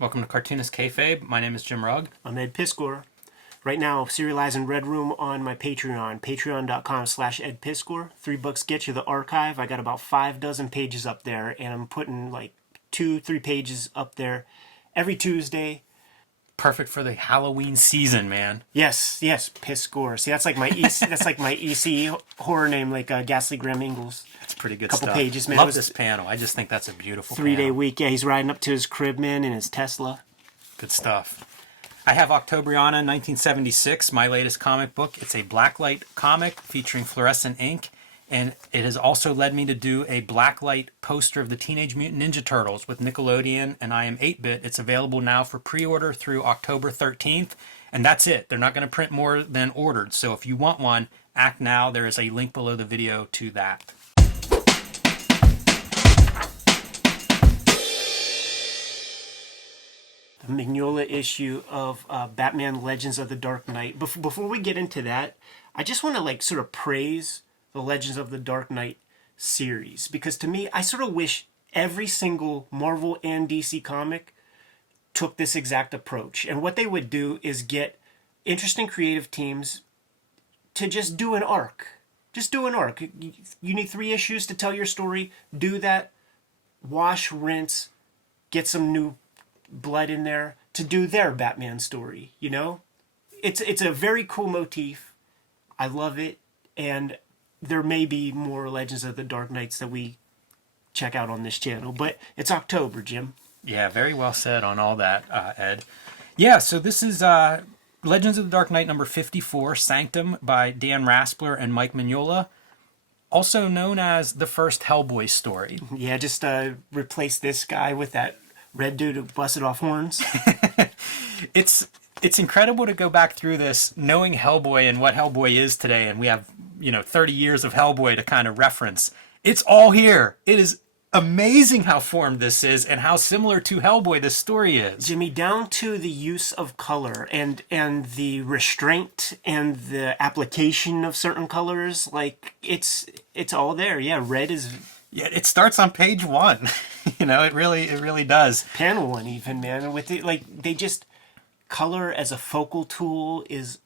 Welcome to Cartoonist Kayfabe. My name is Jim Rugg. I'm Ed Piscor. Right now, serializing Red Room on my Patreon, patreon.com/Ed Piscor. $3 gets you the archive. I got about 5 dozen pages up there, and I'm putting like 2-3 pages up there every Tuesday. Perfect for the Halloween season, man. Yes, Piscor. See, that's like my EC horror name, like Ghastly Graham Ingalls. It's pretty good Couple stuff. pages, man. Love this panel. I just think that's a beautiful 3-day panel. week. Yeah, he's riding up to his crib, man, in his Tesla. Good stuff. I have Octobriana 1976, my latest comic book. It's a blacklight comic featuring fluorescent ink, and it has also led me to do a blacklight poster of the Teenage Mutant Ninja Turtles with Nickelodeon and I Am 8-Bit. It's available now for pre-order through October 13th, and that's it. They're not going to print more than ordered, so if you want one, act now. There is a link below the video to that. The Mignola issue of Batman Legends of the Dark Knight. Before we get into that, I just want to sort of praise the Legends of the Dark Knight series, because to me, I sort of wish every single Marvel and DC comic took this exact approach. And what they would do is get interesting creative teams to just do an arc. Just do an arc. You need 3 issues to tell your story. Do that. Wash, rinse, get some new blood in there to do their Batman story. You know, it's a very cool motif. I love it, and there may be more Legends of the Dark Knights that we check out on this channel, but it's October, Jim. Yeah, very well said on all that, Ed. Yeah, so this is Legends of the Dark Knight number 54, Sanctum, by Dan Raspler and Mike Mignola, also known as the first Hellboy story. Yeah, just replace this guy with that red dude who busted off horns. It's incredible to go back through this, knowing Hellboy and what Hellboy is today, and we have 30 years of Hellboy to kind of reference. It's all here. It is amazing how formed this is and how similar to Hellboy this story is. Jimmy, down to the use of color and the restraint and the application of certain colors, it's all there. Yeah, red is. Yeah, it starts on page 1. It really does. Panel 1 even, man. With it, they just color as a focal tool is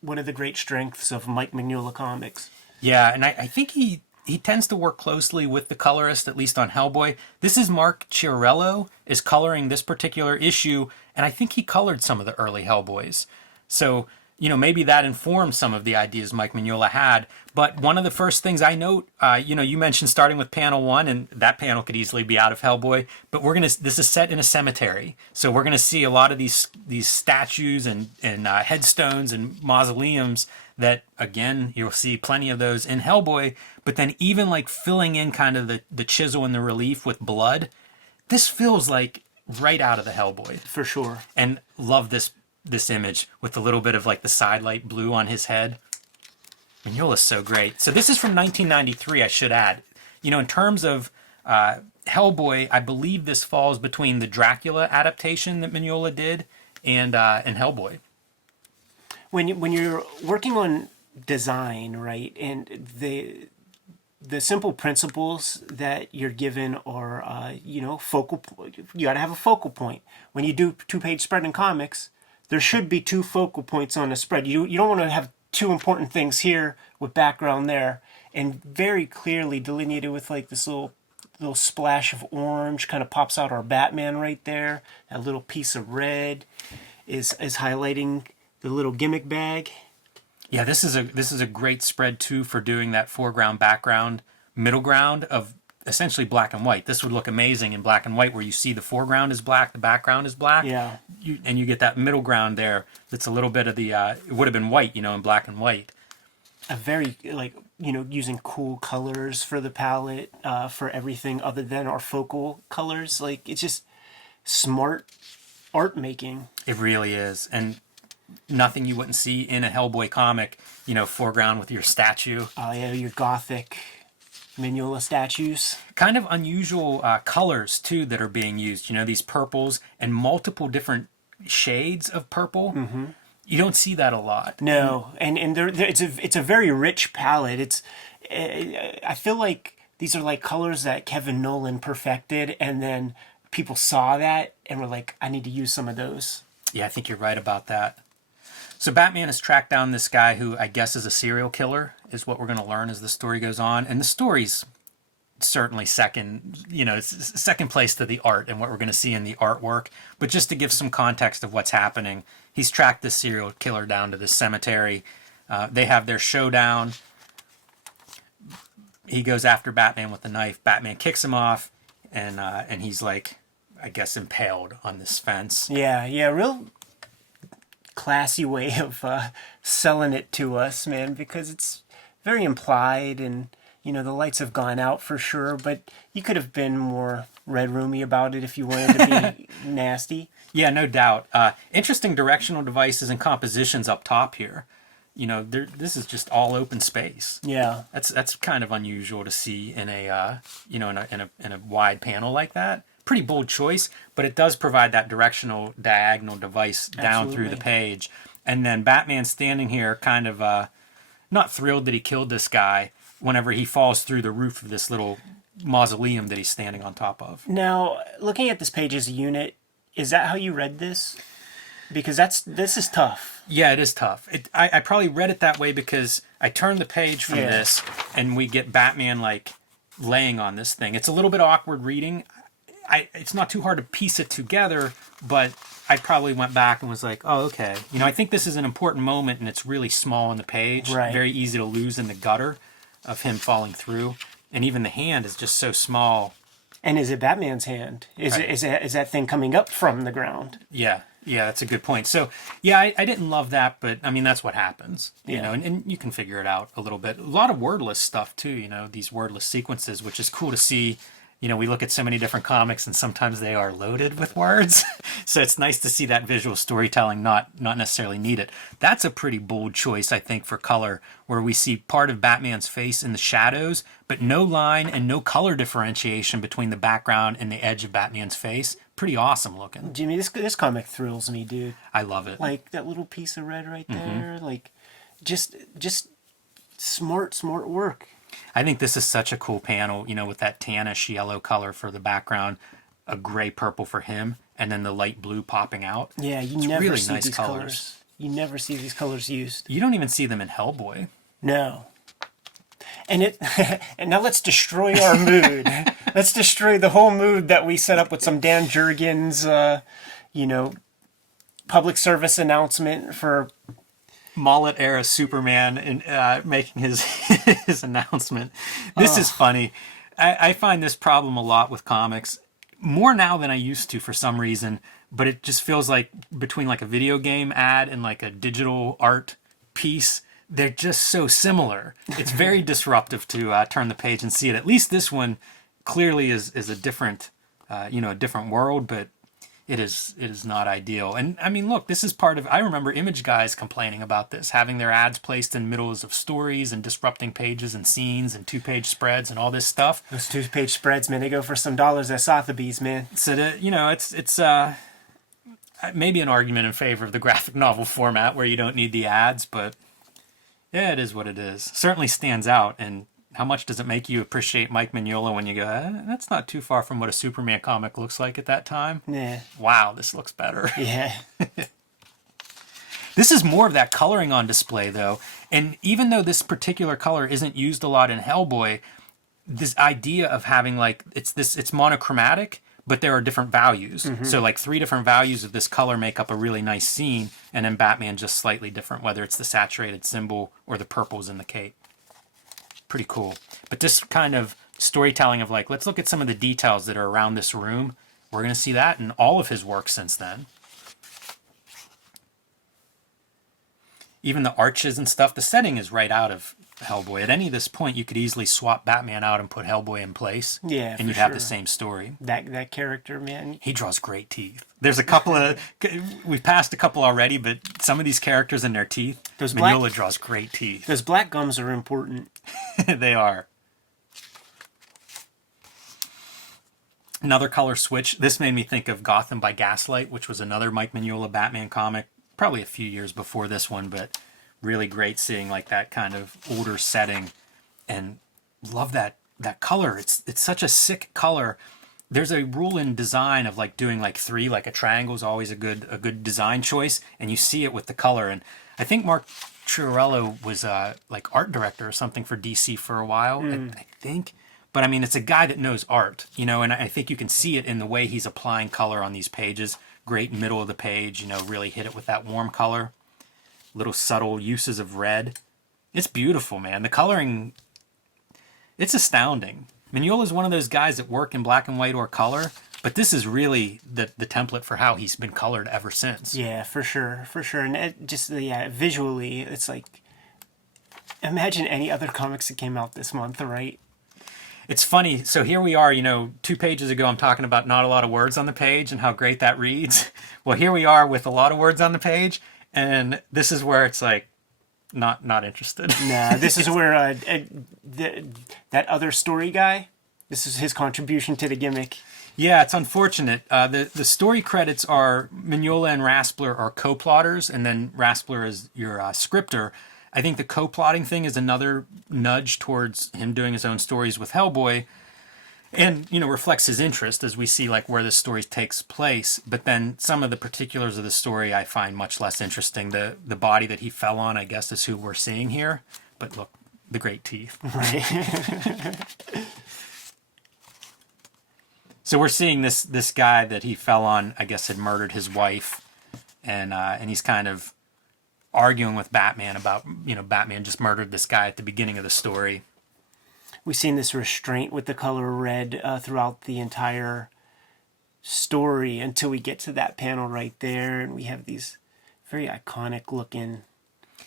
one of the great strengths of Mike Mignola comics. Yeah, and I think he tends to work closely with the colorist, at least on Hellboy. This is Mark Chiarello is coloring this particular issue, and I think he colored some of the early Hellboys. So, maybe that informed some of the ideas Mike Mignola had. But one of the first things I note, you mentioned starting with panel 1, and that panel could easily be out of Hellboy, but this is set in a cemetery. So we're going to see a lot of these statues and headstones and mausoleums that, again, you'll see plenty of those in Hellboy, but then even filling in kind of the chisel and the relief with blood, this feels like right out of the Hellboy. For sure. And love this image with a little bit of the side light blue on his head. Mignola's so great. So this is from 1993, I should add. In terms of Hellboy, I believe this falls between the Dracula adaptation that Mignola did and Hellboy. When you're working on design, right, and the simple principles that you're given are, focal. You got to have a focal point. When you do 2-page spread in comics, there should be 2 focal points on a spread. You don't want to have 2 important things here with background there, and very clearly delineated with this little splash of orange kind of pops out our Batman right there. That little piece of red is highlighting the little gimmick bag. Yeah, this is a great spread too for doing that foreground, background, middle ground of essentially black and white. This would look amazing in black and white, where you see the foreground is black, the background is black. Yeah. And you get that middle ground there. That's a little bit of the. It would have been white, in black and white. A very using cool colors for the palette, for everything other than our focal colors. It's just smart art making. It really is, and nothing you wouldn't see in a Hellboy comic. Foreground with your statue. Oh yeah, your gothic Mignola statues. Kind of unusual colors too that are being used. These purples and multiple different shades of purple. Mm-hmm. You don't see that a lot. No, and it's a very rich palette. I feel like these are colors that Kevin Nolan perfected, and then people saw that and we're like, I need to use some of those. Yeah, I think you're right about that. So Batman has tracked down this guy who I guess is a serial killer, is what we're going to learn as the story goes on. And the story's certainly second, second place to the art and what we're going to see in the artwork. But just to give some context of what's happening, he's tracked this serial killer down to this cemetery. They have their showdown. He goes after Batman with a knife. Batman kicks him off, and he's like, I guess, impaled on this fence. Yeah, real classy way of selling it to us, man, because it's very implied, and the lights have gone out for sure, but you could have been more red roomy about it if you wanted to be nasty. Yeah, no doubt. Interesting directional devices and compositions up top here. This is just all open space. Yeah, that's kind of unusual to see in a in a wide panel like that. Pretty bold choice, but it does provide that directional diagonal device down through the page. And then Batman standing here, kind of not thrilled that he killed this guy. Whenever he falls through the roof of this little mausoleum that he's standing on top of. Now, looking at this page as a unit, is that how you read this? Because this is tough. Yeah, it is tough. I probably read it that way because I turned the page from this and we get Batman like laying on this thing. It's a little bit awkward reading. It's not too hard to piece it together, but I probably went back and was like, oh, okay. I think this is an important moment and it's really small on the page. Right. Very easy to lose in the gutter of him falling through. And even the hand is just so small. And is it Batman's hand? Is that thing coming up from the ground? Yeah, that's a good point. So, yeah, I didn't love that, but, I mean, that's what happens. And you can figure it out a little bit. A lot of wordless stuff, too, these wordless sequences, which is cool to see. We look at so many different comics, and sometimes they are loaded with words. So it's nice to see that visual storytelling not necessarily needed. That's a pretty bold choice, I think, for color, where we see part of Batman's face in the shadows, but no line and no color differentiation between the background and the edge of Batman's face. Pretty awesome looking. Jimmy, this comic thrills me, dude. I love it. Like that little piece of red right there. Like, just smart work. I think this is such a cool panel, with that tannish yellow color for the background, a gray purple for him, and then the light blue popping out. Yeah, you never really see these colors. You never see these colors used. You don't even see them in Hellboy. No. And and now let's destroy our mood. Let's destroy the whole mood that we set up with some Dan Jurgens, public service announcement for mullet era Superman and making his his announcement. This is funny. I find this problem a lot with comics, more now than I used to for some reason, but it just feels like between like a video game ad and like a digital art piece, they're just so similar. It's very disruptive to turn the page and see it. At least this one clearly is a different a different world, but it is not ideal. And I mean, look, this is part of, I remember Image guys complaining about this, having their ads placed in middles of stories and disrupting pages and scenes and 2-page spreads and all this stuff. Those 2-page spreads, man, they go for some dollars at Sotheby's, man. So that, it's maybe an argument in favor of the graphic novel format where you don't need the ads, but yeah, it is what it is. Certainly stands out. And how much does it make you appreciate Mike Mignola when you go, that's not too far from what a Superman comic looks like at that time? Yeah. Wow, this looks better. Yeah. This is more of that coloring on display, though. And even though this particular color isn't used a lot in Hellboy, this idea of having like, it's monochromatic, but there are different values. Mm-hmm. So like 3 different values of this color make up a really nice scene, and then Batman just slightly different, whether it's the saturated symbol or the purples in the cape. Pretty cool. But this kind of storytelling of like, let's look at some of the details that are around this room. We're going to see that in all of his work since then. Even the arches and stuff, the setting is right out of Hellboy. At any of this point, you could easily swap Batman out and put Hellboy in place. Yeah, and you'd have the same story. That character, man. He draws great teeth. There's a couple of, we've passed a couple already, but some of these characters and their teeth, Mignola draws great teeth. Those black gums are important. They are. Another color switch. This made me think of Gotham by Gaslight, which was another Mike Mignola Batman comic, probably a few years before this one, but really great seeing like that kind of older setting, and love that color. It's such a sick color. there's a rule in design of like doing like three, like a triangle is always a good design choice, and you see it with the color. And I think Mark Chiarello was like art director or something for DC for a while, I think. But I mean, it's a guy that knows art, you know, and I think you can see it in the way he's applying color on these pages. Great middle of the page, you know, really hit it with that warm color. Little subtle uses of red. It's beautiful, man. The coloring, it's astounding. Mignola is one of those guys that work in black and white or color, but this is really the template for how he's been colored ever since. Yeah, for sure, for sure. And it just, yeah, visually, it's like, imagine any other comics that came out this month, right? It's funny. So here we are, you know, 2 pages ago, I'm talking about not a lot of words on the page and how great that reads. Well, here we are with a lot of words on the page, and this is where it's like, not interested. Nah, this is where that other story guy, this is his contribution to the gimmick. Yeah, it's unfortunate. The story credits are Mignola and Raspler are co-plotters, and then Raspler is your scripter. I think the co-plotting thing is another nudge towards him doing his own stories with Hellboy, and you know reflects his interest as we see like where the story takes place. But then some of the particulars of the story I find much less interesting. The body that he fell on, I guess, is who we're seeing here. But look, the great teeth. Right. So we're seeing this guy that he fell on, I guess, had murdered his wife, and he's kind of arguing with Batman about, you know, Batman just murdered this guy at the beginning of the story. We've seen this restraint with the color red throughout the entire story until we get to that panel right there, and we have these very iconic looking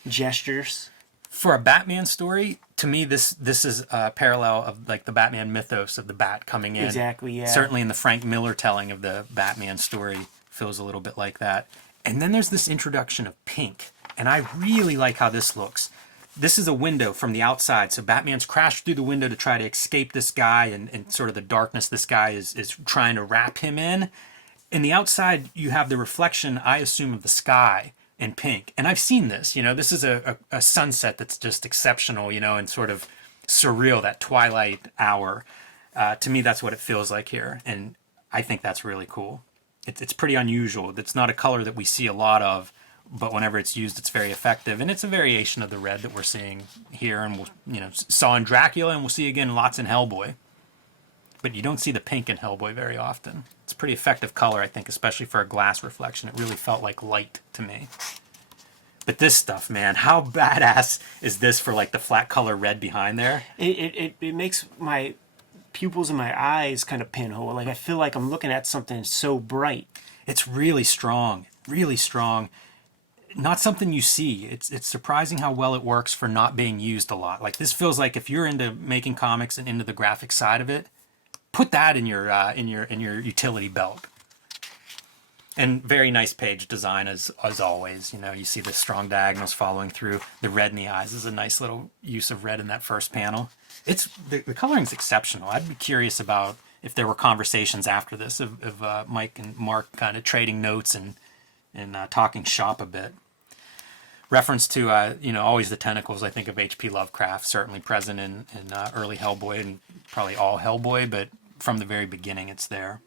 gestures. For a Batman story, to me, this is a parallel of like the Batman mythos of the Bat coming in. Exactly, yeah. Certainly in the Frank Miller telling of the Batman story feels a little bit like that. And then there's this introduction of pink, and I really like how this looks. This is a window from the outside, so Batman's crashed through the window to try to escape this guy and sort of the darkness this guy is trying to wrap him in. In the outside, you have the reflection, I assume, of the sky in pink. And I've seen this, you know, this is a sunset that's just exceptional, you know, and sort of surreal, that twilight hour. To me, that's what it feels like here, and I think that's really cool. It's pretty unusual. It's not a color that we see a lot of, but whenever it's used, it's very effective. And it's a variation of the red that we're seeing here, and we'll, you know, saw in Dracula, and we'll see again lots in Hellboy. But you don't see the pink in Hellboy very often. It's a pretty effective color, I think, especially for a glass reflection. It really felt like light to me. But this stuff, man, how badass is this for like the flat color red behind there? It makes my pupils in my eyes kind of pinhole. Like I feel like I'm looking at something so bright. It's really strong, really strong. Not something you see. It's surprising how well it works for not being used a lot. Like this feels like if you're into making comics and into the graphic side of it, put that in your utility belt. And very nice page design as always. You know, you see the strong diagonals following through. The red in the eyes is a nice little use of red in that first panel. It's the coloring's exceptional. I'd be curious about if there were conversations after this of Mike and Mark kind of trading notes and talking shop a bit. Reference to you know, always the tentacles. I think of H.P. Lovecraft, certainly present in early Hellboy and probably all Hellboy, but from the very beginning it's there.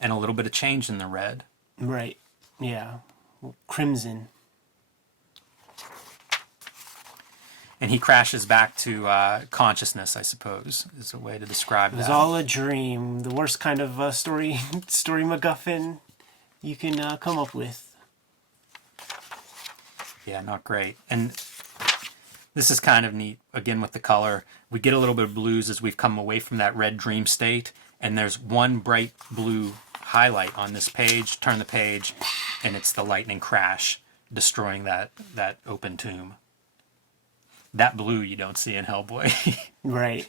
And a little bit of change in the red. Right. Yeah. Crimson. And he crashes back to consciousness, I suppose, is a way to describe that. It was all a dream. The worst kind of story MacGuffin you can come up with. Yeah, not great. And this is kind of neat, again, with the color. We get a little bit of blues as we've come away from that red dream state. And there's one bright blue highlight on this page. Turn the page, and it's the lightning crash destroying that open tomb. That blue you don't see in Hellboy. Right.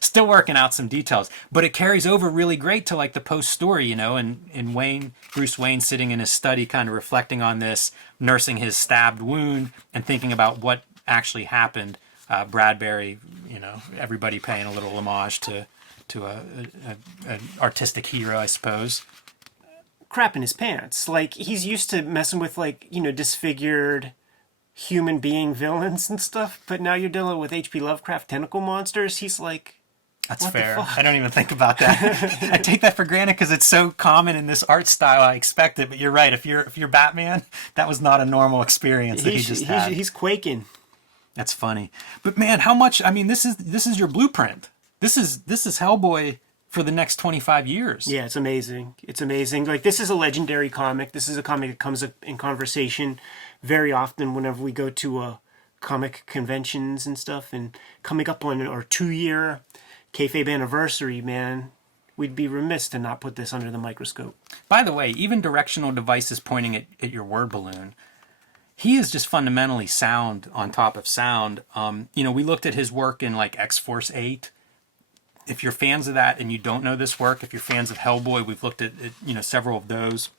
Still working out some details, but it carries over really great to like the post story, you know, and Bruce Wayne sitting in his study kind of reflecting on this, nursing his stabbed wound and thinking about what actually happened. Bradbury, you know, everybody paying a little homage to an artistic hero, I suppose. Crap in his pants. Like, he's used to messing with, like, you know, disfigured human being villains and stuff, but now you're dealing with H.P. Lovecraft tentacle monsters. He's like... That's What the fair. fuck? I don't even think about that. I take that for granted because it's so common in this art style. I expect it, but you're right. If you're Batman, that was not a normal experience that he just had. He's quaking. That's funny. But man, how much? I mean, this is your blueprint. This is Hellboy for the next 25 years. Yeah, it's amazing. It's amazing. Like, this is a legendary comic. This is a comic that comes up in conversation very often whenever we go to comic conventions and stuff. And coming up on our 2-year Kayfabe anniversary, man, we'd be remiss to not put this under the microscope. By the way, even directional devices pointing at your word balloon, he is just fundamentally sound on top of sound. We looked at his work in like X-Force 8. If you're fans of that and you don't know this work, if you're fans of Hellboy, we've looked at several of those.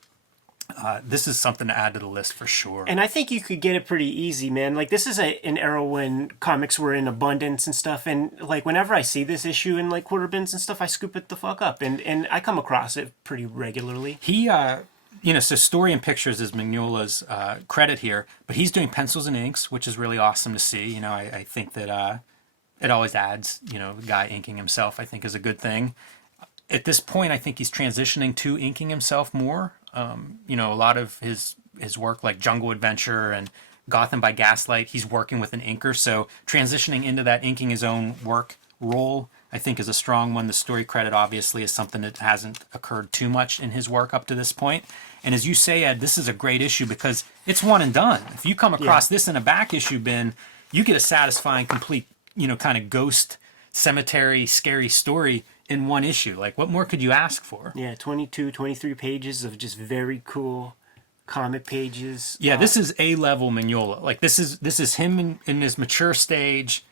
This is something to add to the list for sure. And I think you could get it pretty easy, man. Like, this is an era when comics were in abundance and stuff. And, like, whenever I see this issue in, like, quarter bins and stuff, I scoop it the fuck up. And I come across it pretty regularly. He, so Story and Pictures is Mignola's credit here, but he's doing pencils and inks, which is really awesome to see. I think that it always adds, the guy inking himself, I think is a good thing. At this point, I think he's transitioning to inking himself more. A lot of his work like Jungle Adventure and Gotham by Gaslight, he's working with an inker. So transitioning into that inking his own work role, I think is a strong one. The story credit obviously is something that hasn't occurred too much in his work up to this point. And as you say, Ed, this is a great issue because it's one and done. If you come across this in a back issue bin, you get a satisfying, complete, kind of ghost cemetery, scary story in one issue. Like, what more could you ask for? Yeah, 22, 23 pages of just very cool comic pages. Yeah, this is A-level Mignola. Like, this is him in his mature stage.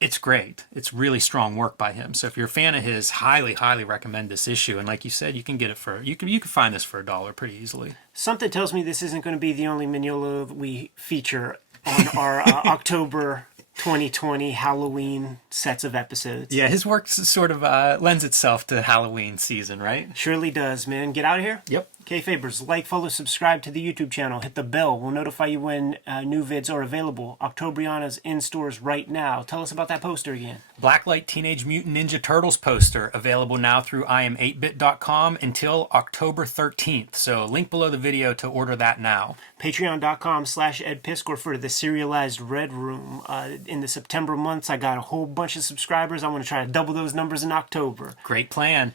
It's great. It's really strong work by him. So if you're a fan of his, highly, highly recommend this issue. And like you said, you can get it you can find this for $1 pretty easily. Something tells me this isn't going to be the only Mignola we feature on our October 2020 Halloween sets of episodes. Yeah, his work sort of lends itself to Halloween season, right? Surely does, man. Get out of here. Yep. Kayfabers, like, follow, subscribe to the YouTube channel. Hit the bell. We'll notify you when new vids are available. Octobriana's in stores right now. Tell us about that poster again. Blacklight Teenage Mutant Ninja Turtles poster available now through iam8bit.com until October 13th. So link below the video to order that now. Patreon.com/EdPisk or for the serialized Red Room. In the September months, I got a whole bunch of subscribers. I want to try to double those numbers in October. Great plan.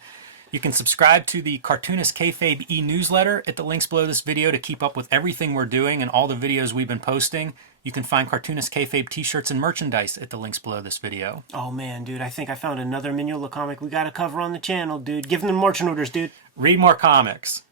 You can subscribe to the Cartoonist Kayfabe e-newsletter at the links below this video to keep up with everything we're doing and all the videos we've been posting. You can find Cartoonist Kayfabe t-shirts and merchandise at the links below this video. Oh man, dude, I think I found another Mignola comic we got to cover on the channel, dude. Give them the marching orders, dude. Read more comics.